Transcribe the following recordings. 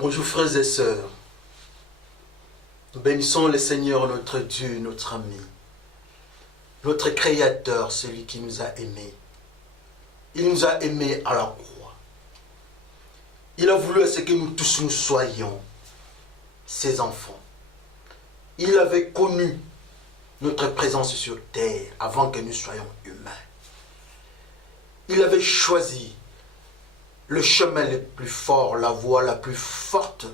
Bonjour frères et sœurs. Nous bénissons le Seigneur notre Dieu, notre ami, notre Créateur, celui qui nous a aimés. Il nous a aimés à la croix. Il a voulu à ce que nous tous nous soyons ses enfants. Il avait connu notre présence sur terre avant que nous soyons humains. Il avait choisi le chemin le plus fort, la voie la plus forte.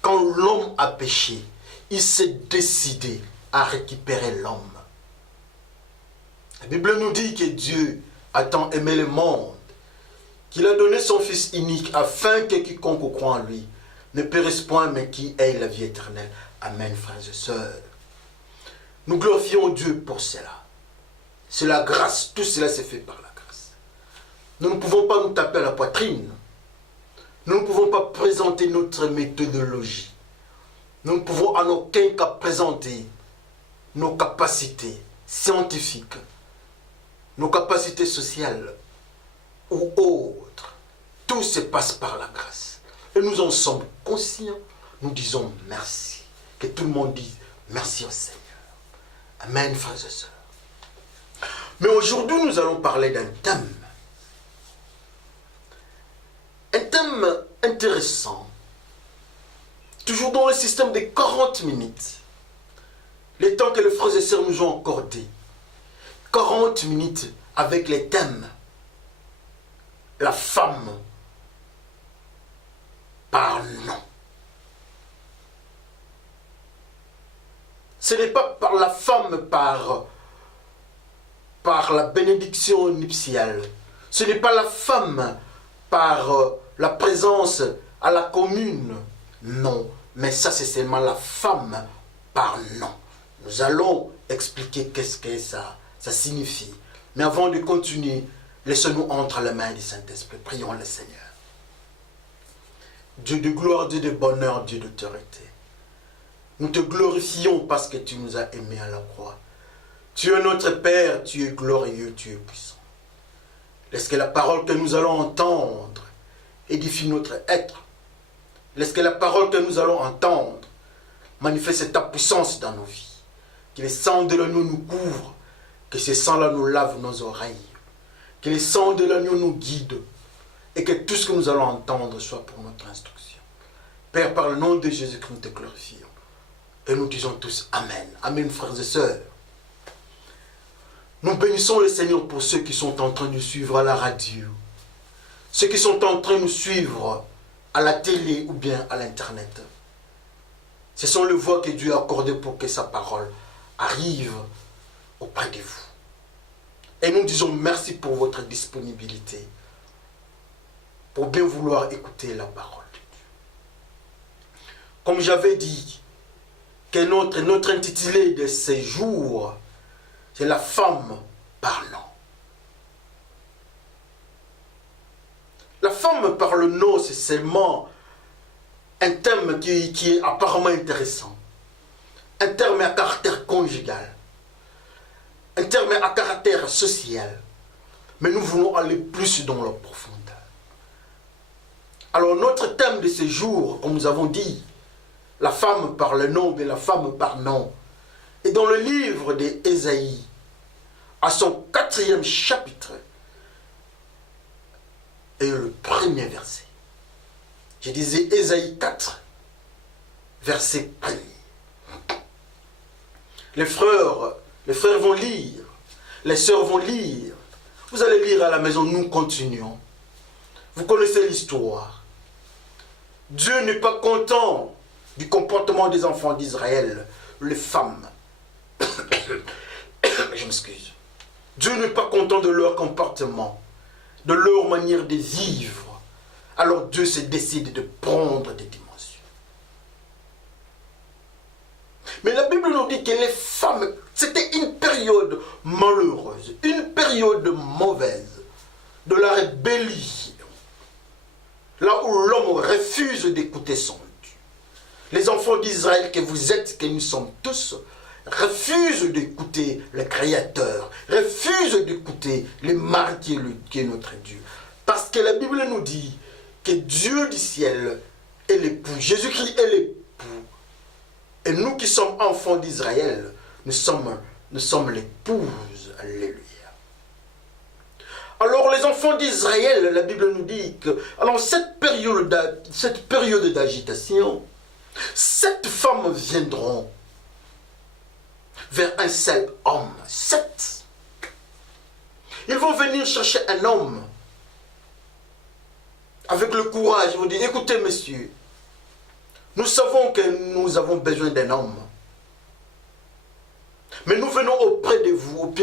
Quand l'homme a péché, il s'est décidé à récupérer l'homme. La Bible nous dit que Dieu a tant aimé le monde qu'il a donné son Fils unique afin que quiconque croit en lui ne périsse point mais qui ait la vie éternelle. Amen, frères et sœurs. Nous glorifions Dieu pour cela. C'est la grâce, tout cela s'est fait par la grâce. Nous ne pouvons pas nous taper à la poitrine. Nous ne pouvons pas présenter notre méthodologie. Nous ne pouvons en aucun cas présenter nos capacités scientifiques, nos capacités sociales ou autres. Tout se passe par la grâce. Et nous en sommes conscients. Nous disons merci. Que tout le monde dise merci au Seigneur. Amen, frères et sœurs. Mais aujourd'hui, nous allons parler d'un thème. Un thème intéressant. Toujours dans le système des 40 minutes. Les temps que les frères et sœurs nous ont accordés. 40 minutes avec les thèmes. La femme par nom. Ce n'est pas par la femme par la bénédiction nuptiale. Ce n'est pas la femme par la présence à la commune. Non, mais ça c'est seulement la femme par nom. Nous allons expliquer qu'est-ce que ça signifie. Mais avant de continuer, laissons-nous entre les mains du Saint-Esprit. Prions le Seigneur. Dieu de gloire, Dieu de bonheur, Dieu d'autorité. Nous te glorifions parce que tu nous as aimés à la croix. Tu es notre Père, tu es glorieux, tu es puissant. Laisse que la parole que nous allons entendre édifie notre être. Laisse que la parole que nous allons entendre manifeste ta puissance dans nos vies. Que le sang de l'agneau nous couvre, que ce sang-là nous lave nos oreilles. Que le sang de l'agneau nous guide et que tout ce que nous allons entendre soit pour notre instruction. Père, par le nom de Jésus que nous te glorifions. Et nous disons tous Amen. Amen, frères et sœurs. Nous bénissons le Seigneur pour ceux qui sont en train de suivre à la radio. Ceux qui sont en train de nous suivre à la télé ou bien à l'internet. Ce sont les voies que Dieu a accordées pour que sa parole arrive auprès de vous. Et nous disons merci pour votre disponibilité. Pour bien vouloir écouter la parole de Dieu. Comme j'avais dit, que notre intitulé de ces jours, c'est la femme parlant. La femme par le nom, c'est seulement un thème qui est apparemment intéressant. Un terme à caractère conjugal. Un terme à caractère social. Mais nous voulons aller plus dans la profondeur. Alors notre thème de ces jours, comme nous avons dit, la femme par le nom, mais la femme par nom. Et dans le livre d'Ésaïe, à son 4e chapitre, et le premier verset. Je disais Ésaïe 4, verset 1er. Les frères vont lire, les sœurs vont lire. Vous allez lire à la maison, nous continuons. Vous connaissez l'histoire. Dieu n'est pas content du comportement des enfants d'Israël, les femmes. Je m'excuse. Dieu n'est pas content de leur comportement, de leur manière de vivre. Alors Dieu se décide de prendre des dimensions. Mais la Bible nous dit que les femmes, c'était une période malheureuse, une période mauvaise, de la rébellion. Là où l'homme refuse d'écouter son Dieu. Les enfants d'Israël que vous êtes, que nous sommes tous, refusent d'écouter le Créateur, refusent d'écouter le mari qui est notre Dieu. Parce que la Bible nous dit que Dieu du ciel est l'époux. Jésus-Christ est l'époux. Et nous qui sommes enfants d'Israël, nous sommes l'épouse. Alléluia. Alors les enfants d'Israël, la Bible nous dit que, alors cette période d'agitation, 7 femmes viendront vers un seul homme. 7. Ils vont venir chercher un homme avec le courage. Ils vont dire, écoutez messieurs, nous savons que nous avons besoin d'un homme. Mais nous venons auprès de vous,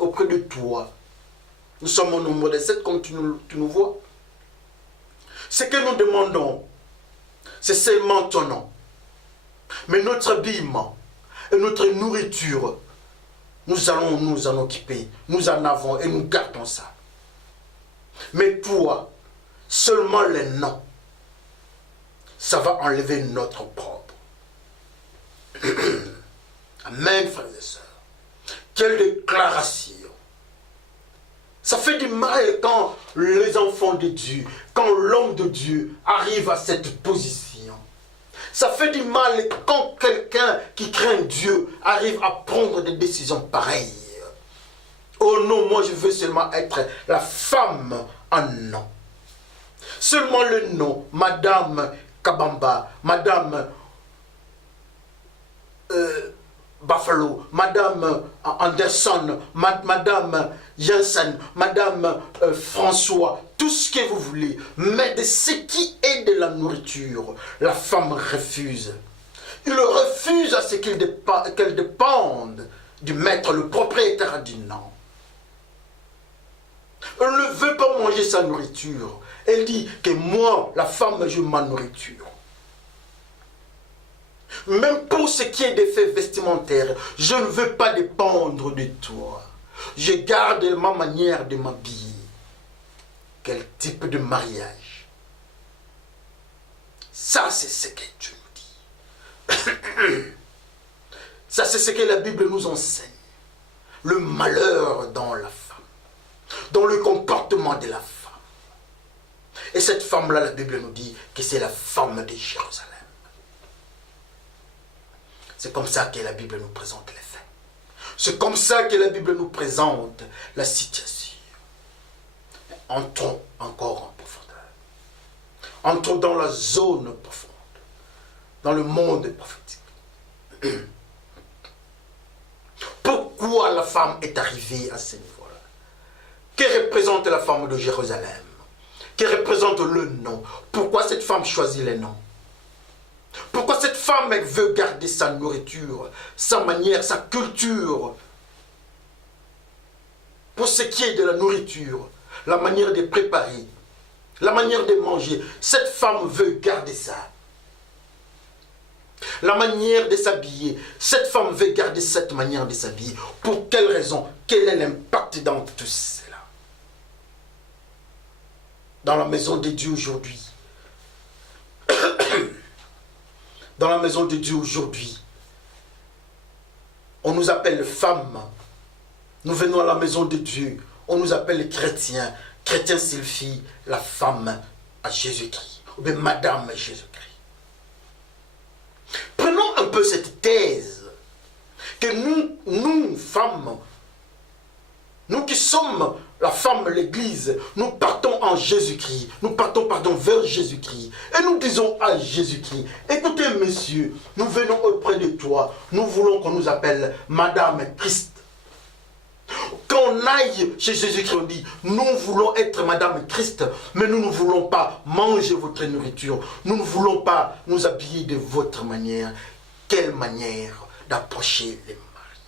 auprès de toi. Nous sommes au nombre de 7 comme tu nous vois. Ce que nous demandons, c'est seulement ton nom. Mais notre habillement et notre nourriture, nous allons nous en occuper. Nous en avons et nous gardons ça. Mais toi, seulement le nom, ça va enlever notre propre. Amen, frères et sœurs. Quelle déclaration. Ça fait du mal quand les enfants de Dieu, quand l'homme de Dieu arrive à cette position. Ça fait du mal quand quelqu'un qui craint Dieu arrive à prendre des décisions pareilles. Oh non, moi je veux seulement être la femme en nom. Seulement le nom, Madame Kabamba, Madame Buffalo, Madame Anderson, Madame Jensen, Madame François, tout ce que vous voulez. Mais de ce qui est de la nourriture, la femme refuse. Il refuse à ce qu'elle dépende du maître, le propriétaire du nom. Elle ne veut pas manger sa nourriture. Elle dit que moi, la femme, je ma nourriture. Même pour ce qui est des faits vestimentaires, je ne veux pas dépendre de toi. Je garde ma manière de m'habiller. Quel type de mariage? Ça, c'est ce que Dieu nous dit. Ça, c'est ce que la Bible nous enseigne. Le malheur dans la femme, dans le comportement de la femme. Et cette femme-là, la Bible nous dit que c'est la femme de Jérusalem. C'est comme ça que la Bible nous présente les faits. C'est comme ça que la Bible nous présente la situation. Entrons encore en profondeur. Entrons dans la zone profonde. Dans le monde prophétique. Pourquoi la femme est arrivée à ce niveau-là? Que représente la femme de Jérusalem? Que représente le nom? Pourquoi cette femme choisit les noms? Pourquoi cette femme elle veut garder sa nourriture, sa manière, sa culture? Pour ce qui est de la nourriture, la manière de préparer, la manière de manger, cette femme veut garder ça. La manière de s'habiller, cette femme veut garder cette manière de s'habiller. Pour quelle raison? Quel est l'impact dans tout cela? Dans la maison de Dieu aujourd'hui, dans la maison de Dieu aujourd'hui, on nous appelle femmes. Nous venons à la maison de Dieu. On nous appelle les chrétiens. Chrétien signifie la femme à Jésus-Christ. Ou bien Madame Jésus-Christ. Prenons un peu cette thèse. Que nous, femmes, nous qui sommes la femme, l'église, nous partons en Jésus-Christ. Nous partons, vers Jésus-Christ. Et nous disons à Jésus-Christ, écoutez, monsieur, nous venons auprès de toi. Nous voulons qu'on nous appelle Madame Christ. Quand on aille chez Jésus-Christ, on dit, nous voulons être Madame Christ, mais nous ne voulons pas manger votre nourriture. Nous ne voulons pas nous habiller de votre manière. Quelle manière d'approcher les maris?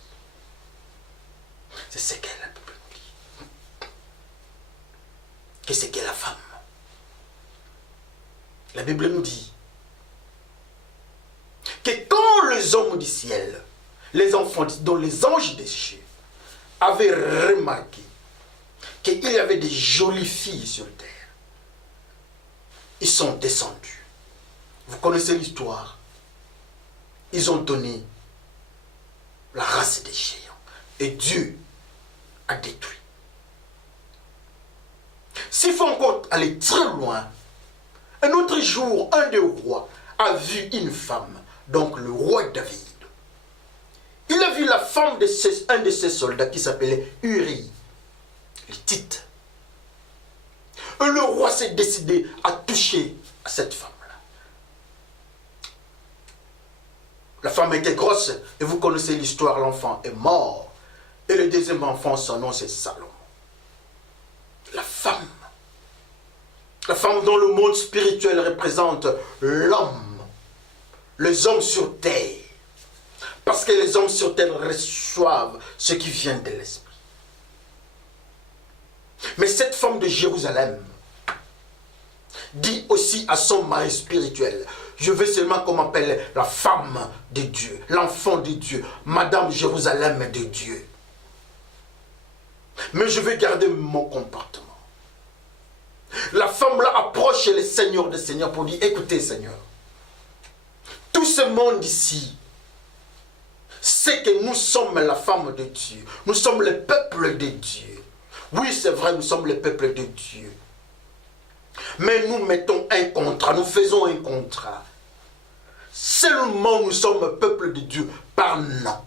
C'est ce qu'elle a. Qu'est-ce qu'est la femme? La Bible nous dit que quand les hommes du ciel, les enfants, dont les anges des cieux, avaient remarqué qu'il y avait des jolies filles sur terre, ils sont descendus. Vous connaissez l'histoire. Ils ont donné la race des géants. Et Dieu a détruit. S'il faut encore aller très loin, Un autre jour, un des rois a vu une femme, donc le roi David. Il a vu la femme de un de ses soldats qui s'appelait Uri, Hittite. Et le roi s'est décidé à toucher à cette femme-là. La femme était grosse, et vous connaissez l'histoire, l'enfant est mort. Et le deuxième enfant, son nom c'est Salomon. La femme dans le monde spirituel représente l'homme, les hommes sur terre. Parce que les hommes sur terre reçoivent ce qui vient de l'esprit. Mais cette femme de Jérusalem dit aussi à son mari spirituel, je veux seulement qu'on m'appelle la femme de Dieu, l'enfant de Dieu, Madame Jérusalem de Dieu. Mais je vais garder mon comportement. La femme là approche le Seigneur des Seigneurs pour dire, écoutez Seigneur, tout ce monde ici, c'est que nous sommes la femme de Dieu. Nous sommes le peuple de Dieu. Oui, c'est vrai, nous sommes le peuple de Dieu. Mais nous mettons un contrat, nous faisons un contrat. Seulement nous sommes le peuple de Dieu par nom.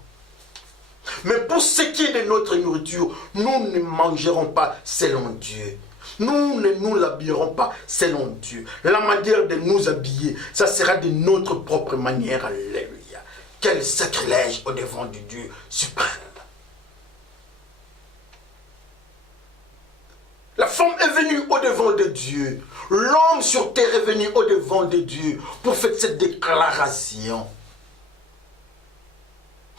Mais pour ce qui est de notre nourriture, nous ne mangerons pas selon Dieu. Nous ne nous l'habillerons pas selon Dieu. La manière de nous habiller, ça sera de notre propre manière. Alléluia. Quel sacrilège au devant du Dieu suprême. La femme est venue au devant de Dieu. L'homme sur terre est venu au devant de Dieu pour faire cette déclaration.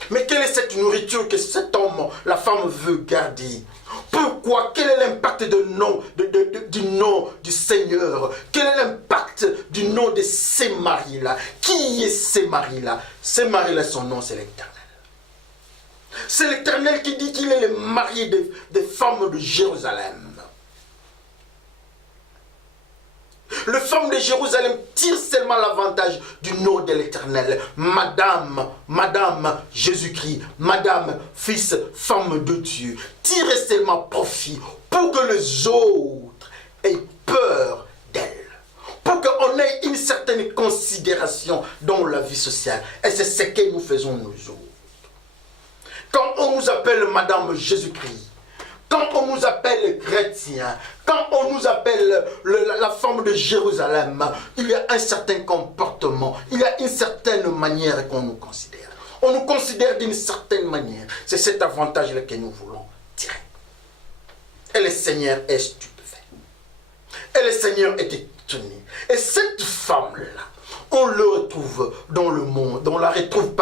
Mais quelle est cette nourriture que cet homme, la femme veut garder? Pourquoi? Quel est l'impact du nom du Seigneur? Quel est l'impact du nom de ces maris-là? Qui est ces maris-là? Ces maris-là, son nom, c'est l'Éternel. C'est l'Éternel qui dit qu'il est le mari des femmes de Jérusalem. Les femmes de Jérusalem tirent seulement l'avantage du nom de l'Éternel. Madame Jésus-Christ, Madame, fils, femme de Dieu. Tirent seulement profit pour que les autres aient peur d'elle. Pour qu'on ait une certaine considération dans la vie sociale. Et c'est ce que nous faisons nous autres. Quand on nous appelle Madame Jésus-Christ, quand on nous appelle chrétiens, quand on nous appelle la femme de Jérusalem, il y a un certain comportement, il y a une certaine manière qu'on nous considère. On nous considère d'une certaine manière. C'est cet avantage-là que nous voulons tirer. Et le Seigneur est stupéfait. Et le Seigneur est étonné. Et cette femme-là, on le retrouve dans le monde, on la retrouve,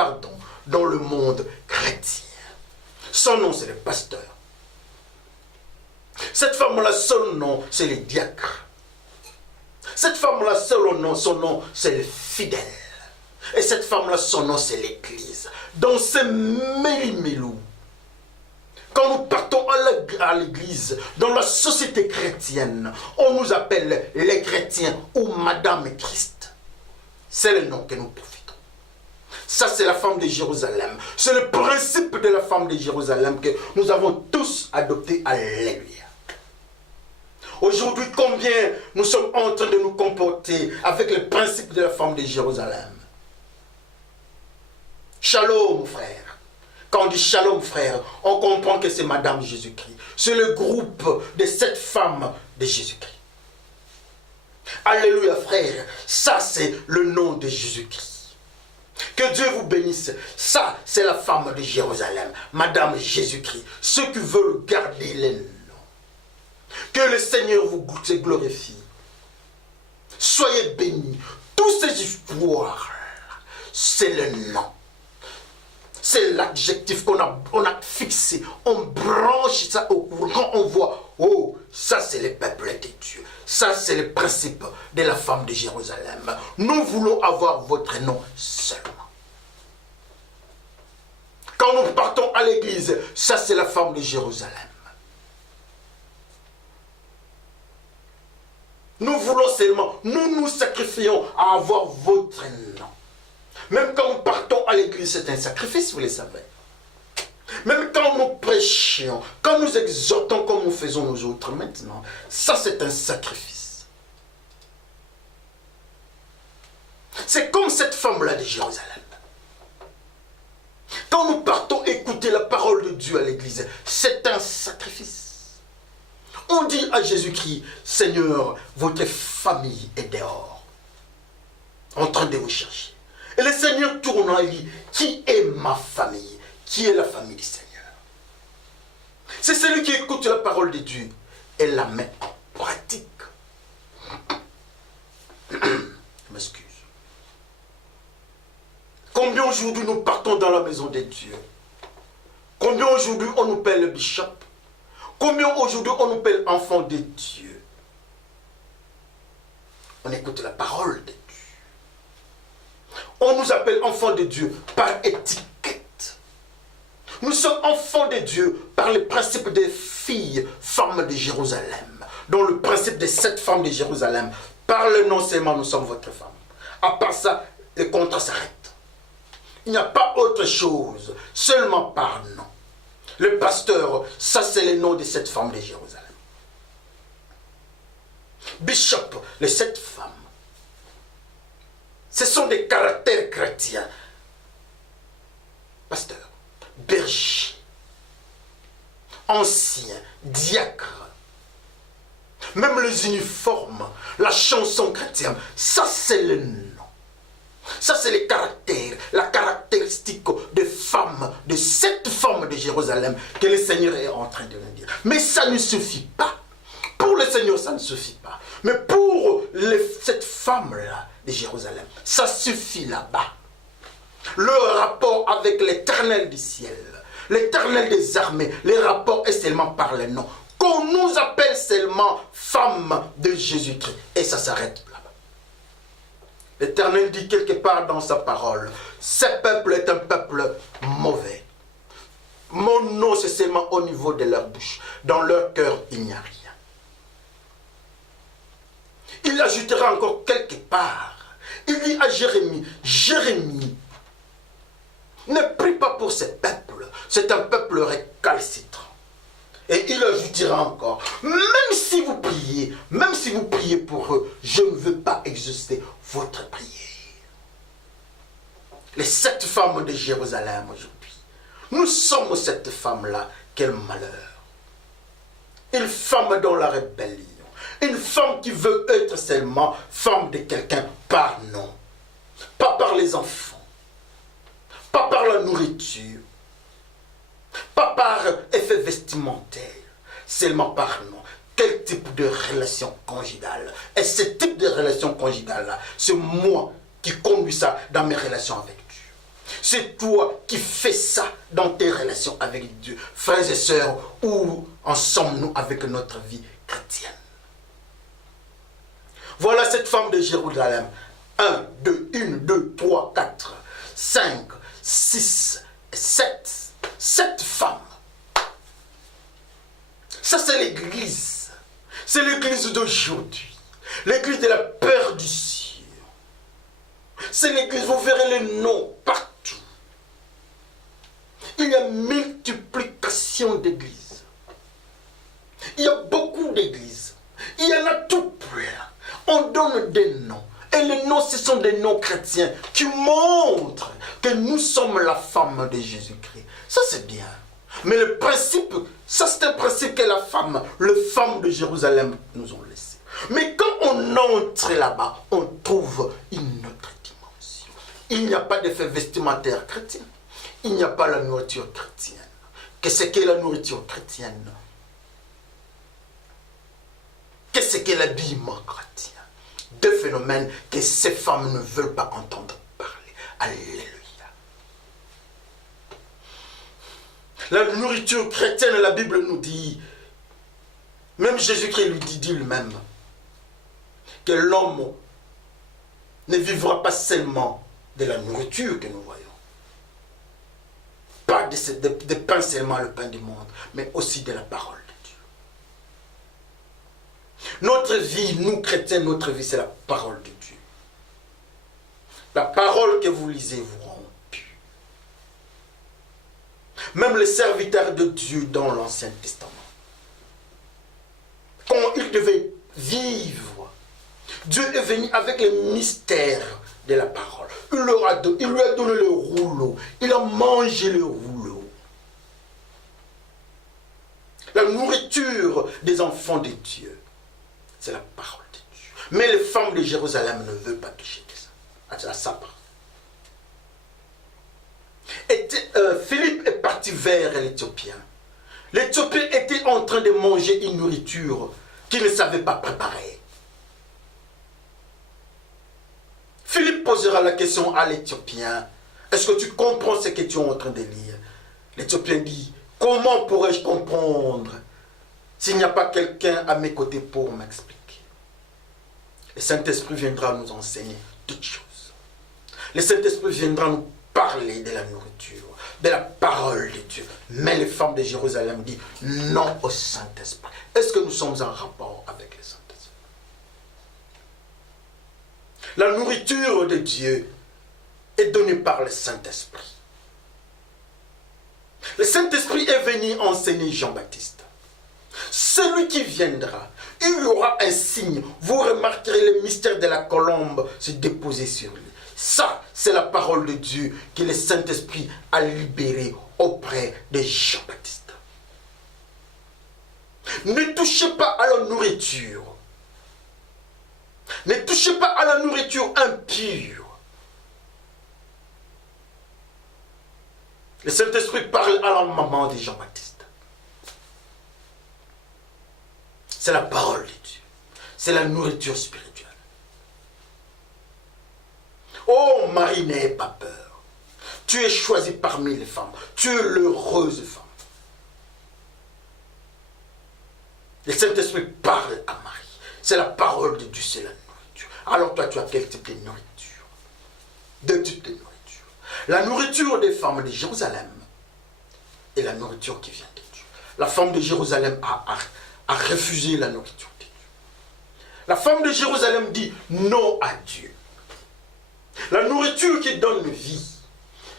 dans le monde chrétien. Son nom, c'est le pasteur. Cette femme-là, son nom, c'est le diacre. Cette femme-là, son nom, c'est le fidèle. Et cette femme-là, son nom, c'est l'Église. Dans ce méli-mélou, quand nous partons à l'Église, dans la société chrétienne, on nous appelle les chrétiens ou Madame Christ. C'est le nom que nous profitons. Ça, c'est la femme de Jérusalem. C'est le principe de la femme de Jérusalem que nous avons tous adopté. Alléluia. Aujourd'hui, combien nous sommes en train de nous comporter avec le principe de la femme de Jérusalem? Shalom, frère. Quand on dit shalom, frère, on comprend que c'est Madame Jésus-Christ. C'est le groupe de cette femme de Jésus-Christ. Alléluia, frère. Ça, c'est le nom de Jésus-Christ. Que Dieu vous bénisse. Ça, c'est la femme de Jérusalem, Madame Jésus-Christ. Ceux qui veulent garder les noms. Que le Seigneur vous glorifie. Soyez bénis. Toutes ces histoires, c'est le nom. C'est l'adjectif qu'on a fixé. On branche ça au courant. Quand on voit, oh, ça c'est le peuple de Dieu. Ça c'est le principe de la femme de Jérusalem. Nous voulons avoir votre nom seulement. Quand nous partons à l'église, ça c'est la femme de Jérusalem. Nous voulons seulement, nous nous sacrifions à avoir votre nom. Même quand nous partons à l'église, c'est un sacrifice, vous le savez. Même quand nous prêchions, quand nous exhortons comme nous faisons nous autres maintenant, ça c'est un sacrifice. C'est comme cette femme-là de Jérusalem. Quand nous partons écouter la parole de Dieu à l'église, c'est un sacrifice. On dit à Jésus-Christ, Seigneur, votre famille est dehors, en train de vous chercher. Et le Seigneur tournant et dit, qui est ma famille? Qui est la famille du Seigneur? C'est celui qui écoute la parole de Dieu et la met en pratique. Je m'excuse. Combien aujourd'hui nous partons dans la maison de Dieu? Combien aujourd'hui on nous appelle le bishop? Combien aujourd'hui on nous appelle enfant de Dieu? On écoute la parole de Dieu. On nous appelle enfants de Dieu par étiquette. Nous sommes enfants de Dieu par le principe des filles, femmes de Jérusalem. Dans le principe des 7 femmes de Jérusalem. Par le nom seulement, nous sommes votre femme. À part ça, le contrat s'arrête. Il n'y a pas autre chose, seulement par nom. Le pasteur, ça c'est le nom de cette femme de Jérusalem. Bishop, les 7 femmes. Ce sont des caractères chrétiens. Pasteur, berger, ancien, diacre. Même les uniformes, la chanson chrétienne, ça c'est le nom. Ça c'est les caractères, la caractéristique de femmes, de cette femme de Jérusalem que le Seigneur est en train de nous dire. Mais ça ne suffit pas. Pour le Seigneur, ça ne suffit pas. Mais pour cette femme-là de Jérusalem, ça suffit là-bas. Le rapport avec l'Éternel du ciel, l'Éternel des armées, le rapport est seulement par le nom. Qu'on nous appelle seulement femme de Jésus-Christ. Et ça s'arrête là-bas. L'Éternel dit quelque part dans sa parole, ce peuple est un peuple mauvais. Mon nom, c'est seulement au niveau de leur bouche. Dans leur cœur, il n'y a rien. Il ajoutera encore quelque part. Il dit à Jérémie, Jérémie, ne prie pas pour ce peuple. C'est un peuple récalcitrant. Et il ajoutera encore, même si vous priez pour eux, je ne veux pas exaucer votre prière. Les 7 femmes de Jérusalem aujourd'hui, nous sommes cette femme-là, quel malheur. Une femme dans la rébellion, une femme qui veut être seulement femme de quelqu'un par nom, pas par les enfants, pas par la nourriture, pas par effet vestimentaire, seulement par nom. Quel type de relation conjugale? Et ce type de relation conjugale-là, c'est moi qui conduis ça dans mes relations avec Dieu. C'est toi qui fais ça dans tes relations avec Dieu. Frères et sœurs, où en sommes-nous avec notre vie chrétienne? Voilà cette femme de Jérusalem. 1, 2, 1, 2, 3, 4, 5, 6, 7. 7 femmes. Ça c'est l'église. C'est l'église d'aujourd'hui. L'église de la peur du ciel. C'est l'église, vous verrez les noms partout. Il y a multiplication d'églises. Il y a beaucoup d'églises. Il y en a tout plein. On donne des noms. Et les noms, ce sont des noms chrétiens qui montrent que nous sommes la femme de Jésus-Christ. Ça, c'est bien. Mais le principe, ça, c'est un principe que les femmes de Jérusalem nous ont laissé. Mais quand on entre là-bas, on trouve une autre dimension. Il n'y a pas d'effet vestimentaire chrétien. Il n'y a pas la nourriture chrétienne. Qu'est-ce qu'est la nourriture chrétienne? Qu'est-ce qu'est l'habillement chrétien? 2 phénomènes que ces femmes ne veulent pas entendre parler. Alléluia. La nourriture chrétienne, la Bible nous dit, même Jésus-Christ lui dit lui-même, que l'homme ne vivra pas seulement de la nourriture que nous voyons. Pas de pain seulement, le pain du monde, mais aussi de la parole de Dieu. Notre vie, nous chrétiens, notre vie, c'est la parole de Dieu. La parole que vous lisez vous rend pur. Même les serviteurs de Dieu dans l'Ancien Testament, quand ils devaient vivre, Dieu est venu avec les mystères de la parole. Il lui a donné le rouleau. Il a mangé le rouleau. La nourriture des enfants de Dieu, c'est la parole de Dieu. Mais les femmes de Jérusalem ne veulent pas toucher à ça. Philippe est parti vers l'Éthiopien. L'Éthiopien était en train de manger une nourriture qu'il ne savait pas préparer. Philippe posera la question à l'Éthiopien. Est-ce que tu comprends ce que tu es en train de lire? L'Éthiopien dit, comment pourrais-je comprendre s'il n'y a pas quelqu'un à mes côtés pour m'expliquer? Le Saint-Esprit viendra nous enseigner toutes choses. Le Saint-Esprit viendra nous parler de la nourriture, de la parole de Dieu. Mais les femmes de Jérusalem disent non au Saint-Esprit. Est-ce que nous sommes en rapport avec le Saint-Esprit? La nourriture de Dieu est donnée par le Saint-Esprit. Le Saint-Esprit est venu enseigner Jean-Baptiste. Celui qui viendra, il y aura un signe. Vous remarquerez le mystère de la colombe se déposer sur lui. Ça, c'est la parole de Dieu que le Saint-Esprit a libérée auprès de Jean-Baptiste. Ne touchez pas à la nourriture. Ne touchez pas à la nourriture impure. Le Saint-Esprit parle à la maman de Jean-Baptiste. C'est la parole de Dieu. C'est la nourriture spirituelle. Oh Marie, n'aie pas peur. Tu es choisie parmi les femmes. Tu es l'heureuse femme. Le Saint-Esprit parle à Marie. C'est la parole de Dieu, c'est la nourriture. Alors toi, tu as quel type de nourriture? Deux types de nourriture. La nourriture des femmes de Jérusalem et la nourriture qui vient de Dieu. La femme de Jérusalem a refusé la nourriture de Dieu. La femme de Jérusalem dit non à Dieu. La nourriture qui donne vie.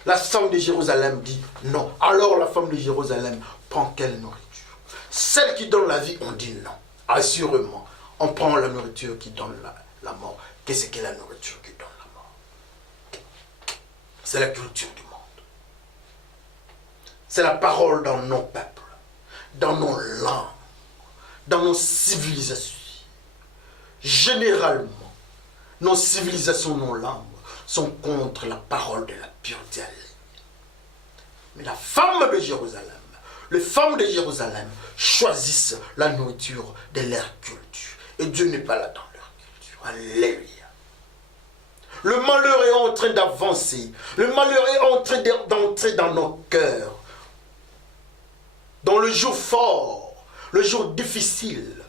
La femme de Jérusalem dit non. Alors la femme de Jérusalem prend quelle nourriture? Celle qui donne la vie, on dit non. Assurément, on prend la nourriture qui donne la mort. Qu'est-ce qu'est la nourriture qui donne la mort? C'est la culture du monde. C'est la parole dans nos peuples, dans nos langues, dans nos civilisations. Généralement, nos civilisations, nos langues sont contre la parole de la pureté. Mais la femme de Jérusalem, les femmes de Jérusalem choisissent la nourriture de leur culture. Et Dieu n'est pas là dans leur culture. Alléluia. Le malheur est en train d'avancer. Le malheur est en train d'entrer dans nos cœurs. Dans le jour fort, le jour difficile,